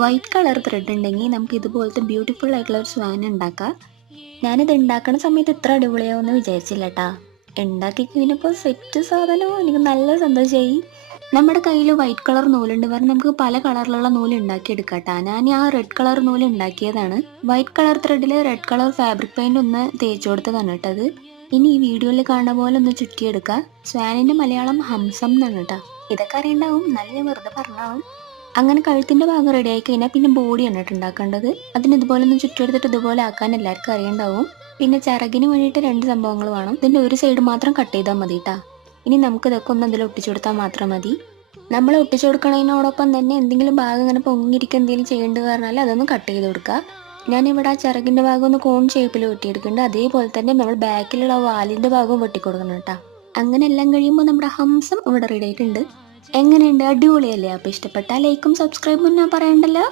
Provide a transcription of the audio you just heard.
White colour thread ഉണ്ടെങ്കിൽ നമുക്ക് ഇതുപോലത്തെ ബ്യൂട്ടിഫുൾ ആയിട്ടുള്ള ഒരു സ്വാൻ ഉണ്ടാക്കാം. ഞാനിത് ഉണ്ടാക്കുന്ന സമയത്ത് ഇത്ര അടിപൊളിയാവുമെന്ന് വിചാരിച്ചില്ല കേട്ടാ. ഉണ്ടാക്കി കഴിഞ്ഞപ്പോൾ സെറ്റ് സാധനവും എനിക്ക് നല്ല സന്തോഷമായി. നമ്മുടെ കയ്യിൽ വൈറ്റ് കളർ നൂലുണ്ട് പറഞ്ഞാൽ നമുക്ക് പല കളറിലുള്ള നൂല് ഉണ്ടാക്കിയെടുക്കാം കേട്ടോ. ഞാൻ ആ റെഡ് കളർ നൂല് ഉണ്ടാക്കിയതാണ്. വൈറ്റ് കളർ ത്രെഡിൽ റെഡ് കളർ ഫാബ്രിക് പെയിന്റ് ഒന്ന് തേച്ച് കൊടുത്തതാണ് കേട്ടത്. ഇനി ഈ വീഡിയോയിൽ കാണുന്ന പോലെ ഒന്ന് ചുറ്റിയെടുക്കുക. സ്വാനിന്റെ മലയാളം ഹംസം എന്നാണ് കേട്ടോ. ഇതൊക്കെ അറിയണ്ടാവും, നല്ല വെറുതെ പറഞ്ഞാവും. അങ്ങനെ കഴുത്തിന്റെ ഭാഗം റെഡി ആയി കഴിഞ്ഞാൽ പിന്നെ ബോഡിയാണ് കേട്ടോ ഉണ്ടാക്കേണ്ടത്. അതിന് ഇതുപോലെ ഒന്ന് ചുറ്റിയെടുത്തിട്ട് ഇതുപോലെ ആക്കാൻ എല്ലാവർക്കും അറിയണ്ടാവും. പിന്നെ ചിറകിന് വേണ്ടിയിട്ട് 2 സംഭവങ്ങൾ വേണം. ഇതിന്റെ ഒരു സൈഡ് മാത്രം കട്ട് ചെയ്താൽ മതി കേട്ടാ. ഇനി നമുക്ക് ഇതൊക്കെ ഒന്ന് അതിൽ ഒട്ടിച്ചു കൊടുത്താൽ മാത്രം മതി. നമ്മൾ ഒട്ടിച്ചു കൊടുക്കണതിനോടൊപ്പം തന്നെ എന്തെങ്കിലും ഭാഗം ഇങ്ങനെ പൊങ്ങിയിരിക്കുക എന്തെങ്കിലും ചെയ്യേണ്ടത് പറഞ്ഞാൽ അതൊന്ന് കട്ട് ചെയ്ത് കൊടുക്കുക. ഞാനിവിടെ ആ ചിറകിന്റെ ഭാഗം ഒന്ന് കോൺ ഷേപ്പിൽ വെട്ടിയെടുക്കുന്നുണ്ട്. അതേപോലെ തന്നെ നമ്മൾ ബാക്കിലുള്ള വാലിന്റെ ഭാഗവും വെട്ടിക്കൊടുക്കണം കേട്ടോ. അങ്ങനെ എല്ലാം കഴിയുമ്പോൾ നമ്മുടെ ഹംസം ഇവിടെ റെഡി ആയിട്ടുണ്ട്. എങ്ങനെയുണ്ട്? അടിപൊളിയല്ലേ? അപ്പോൾ ഇഷ്ടപ്പെട്ടാൽ ലൈക്കും സബ്സ്ക്രൈബും ഞാൻ പറയണ്ടല്ലോ.